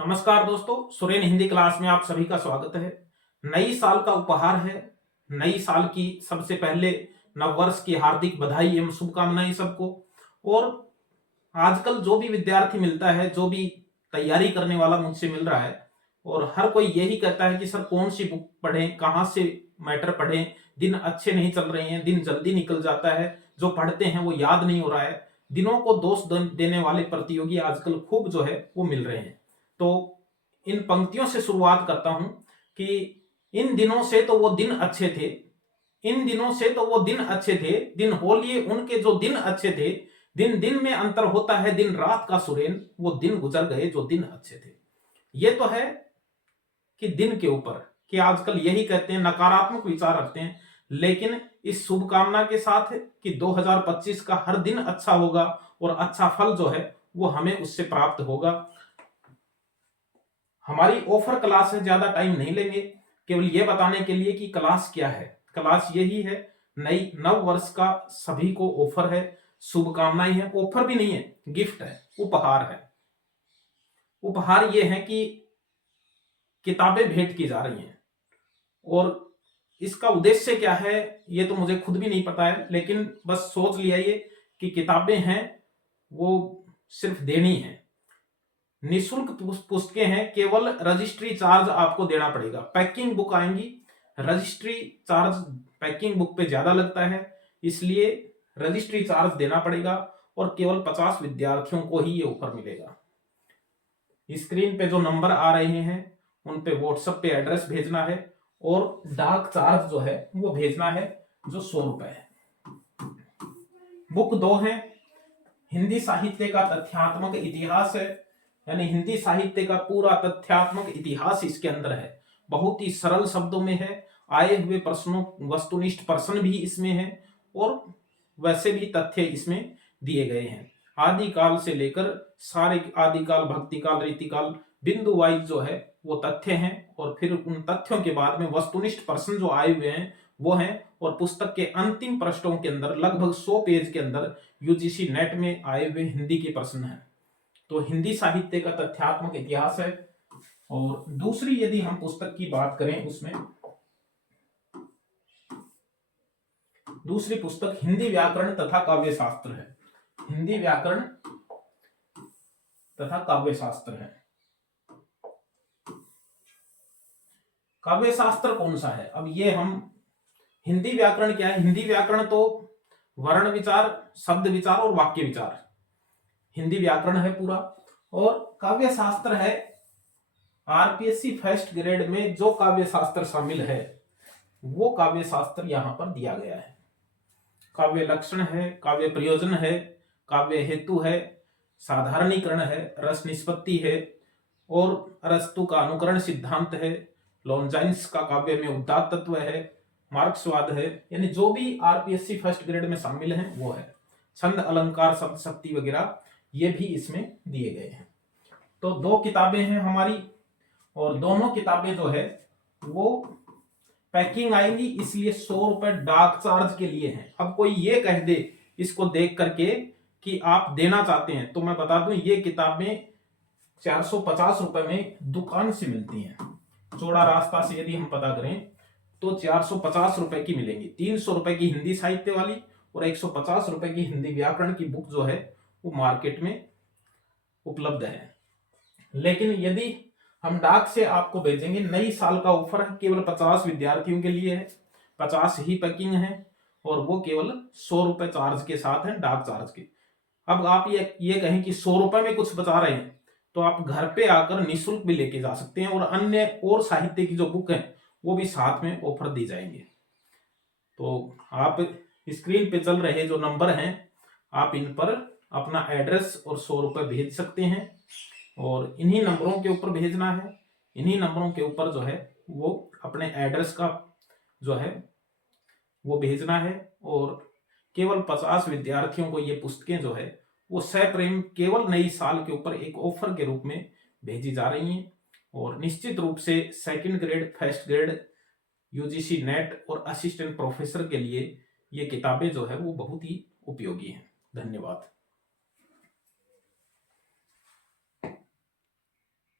नमस्कार दोस्तों, सुरेन हिंदी क्लास में आप सभी का स्वागत है। नई साल का उपहार है। नई साल की सबसे पहले नव वर्ष की हार्दिक बधाई एवं शुभकामनाएं सबको। और आजकल जो भी विद्यार्थी मिलता है, जो भी तैयारी करने वाला मुझसे मिल रहा है, और हर कोई यही कहता है कि सर कौन सी बुक पढ़ें, कहाँ से मैटर पढ़ें, दिन अच्छे नहीं चल रहे हैं, दिन जल्दी निकल जाता है, जो पढ़ते हैं वो याद नहीं हो रहा है। दिनों को दोष देने वाले प्रतियोगी आजकल खूब जो है वो मिल रहे हैं। तो इन पंक्तियों से शुरुआत करता हूं कि इन दिनों से तो वो दिन अच्छे थे, इन दिनों से तो वो दिन अच्छे थे, दिन हो लिए उनके जो दिन अच्छे थे। दिन दिन में अंतर होता है, दिन रात का सुरेन, वो दिन गुजर गए जो दिन अच्छे थे। ये तो है कि दिन के ऊपर, कि आजकल यही कहते हैं, नकारात्मक विचार रखते हैं। लेकिन इस शुभकामना के साथ कि 2025 का हर दिन अच्छा होगा और अच्छा फल जो है वो हमें उससे प्राप्त होगा। हमारी ऑफर क्लास है, ज्यादा टाइम नहीं लेंगे, केवल ये बताने के लिए कि क्लास क्या है। क्लास यही है, नई नव वर्ष का सभी को ऑफर है, शुभकामनाएं हैं। ऑफर भी नहीं है, गिफ्ट है, उपहार है। उपहार ये है कि किताबें भेंट की जा रही हैं, और इसका उद्देश्य क्या है ये तो मुझे खुद भी नहीं पता है, लेकिन बस सोच लिया ये कि किताबें हैं वो सिर्फ देनी है। निशुल्क पुस्तकें हैं, केवल रजिस्ट्री चार्ज आपको देना पड़ेगा। पैकिंग बुक आएंगी, रजिस्ट्री चार्ज पैकिंग बुक पे ज्यादा लगता है, इसलिए रजिस्ट्री चार्ज देना पड़ेगा, और केवल 50 विद्यार्थियों को ही ये ऑफर मिलेगा। स्क्रीन पे जो नंबर आ रहे हैं उन पे व्हाट्सएप पे एड्रेस भेजना है, और डाक चार्ज जो है वो भेजना है, जो 100 रुपए है। बुक दो है, हिंदी साहित्य का तथ्यात्मक इतिहास है, यानी हिंदी साहित्य का पूरा तथ्यात्मक इतिहास इसके अंदर है। बहुत ही सरल शब्दों में है, आए हुए प्रश्नों, वस्तुनिष्ठ प्रश्न भी इसमें है, और वैसे भी तथ्य इसमें दिए गए हैं। आदिकाल से लेकर सारे आदिकाल, भक्तिकाल, रीतिकाल, बिंदु वाइज जो है वो तथ्य हैं, और फिर उन तथ्यों के बाद में वस्तुनिष्ठ प्रश्न जो आए हुए हैं वो हैं। और पुस्तक के अंतिम पृष्ठों के अंदर लगभग 100 पेज के अंदर यूजीसी नेट में आए हुए हिंदी के प्रश्न हैं। तो हिंदी साहित्य का तथ्यात्मक इतिहास है। और दूसरी यदि हम पुस्तक की बात करें, उसमें दूसरी पुस्तक हिंदी व्याकरण तथा काव्य शास्त्र है। हिंदी व्याकरण तथा काव्य शास्त्र है। काव्य शास्त्र कौन सा है? अब ये हम, हिंदी व्याकरण क्या है? हिंदी व्याकरण तो वर्ण विचार, शब्द विचार और वाक्य विचार, हिंदी व्याकरण है पूरा। और काव्य शास्त्र है, आरपीएससी फर्स्ट ग्रेड में जो काव्य शास्त्र शामिल है वो काव्य शास्त्र यहां पर दिया गया है। काव्य लक्षण है, काव्य प्रयोजन है, काव्य हेतु है, साधारणीकरण है, रस निष्पत्ति है, और अरस्तु का अनुकरण सिद्धांत है, लॉन्जाइन्स का काव्य में उदात्त तत्व है, मार्क्सवाद है, यानी जो भी आरपीएससी फर्स्ट ग्रेड में शामिल है वो है। छंद, अलंकार, शब्द शक्ति वगैरह ये भी इसमें दिए गए हैं। तो दो किताबें हैं हमारी, और दोनों किताबें जो है वो पैकिंग आएंगी, इसलिए 100 रुपए डाक चार्ज के लिए हैं। अब कोई ये कह दे इसको देख करके कि आप देना चाहते हैं, तो मैं बता दूं ये किताबें 450 रुपए में दुकान से मिलती हैं। चौड़ा रास्ता से यदि हम पता करें तो 450 रुपए की मिलेंगी। 300 रुपए की हिंदी साहित्य वाली और 150 रुपए की हिंदी व्याकरण की बुक जो है वो मार्केट में उपलब्ध है। लेकिन यदि हम डाक से आपको भेजेंगे, नई साल का ऑफर है, केवल 50 विद्यार्थियों के लिए है, 50 ही पैकिंग है, और वो केवल 100 रुपए चार्ज के साथ है, डाक चार्ज के। अब आप ये कहें कि 100 रुपए में कुछ बचा रहे हैं, तो आप घर पे आकर निःशुल्क भी लेके जा सकते हैं, और अन्य और साहित्य की जो बुक है वो भी साथ में ऑफर दी जाएंगे। तो आप स्क्रीन पे चल रहे जो नंबर हैं, आप इन पर अपना एड्रेस और 100 रुपए भेज सकते हैं, और इन्हीं नंबरों के ऊपर भेजना है। इन्हीं नंबरों के ऊपर जो है वो अपने एड्रेस का जो है वो भेजना है, और केवल 50 विद्यार्थियों को ये पुस्तकें जो है वो सप्रेम केवल नई साल के ऊपर एक ऑफर के रूप में भेजी जा रही हैं। और निश्चित रूप से second grade, first grade, UGC net और असिस्टेंट प्रोफेसर के लिए ये किताबें जो है वो बहुत ही उपयोगी हैं। धन्यवाद।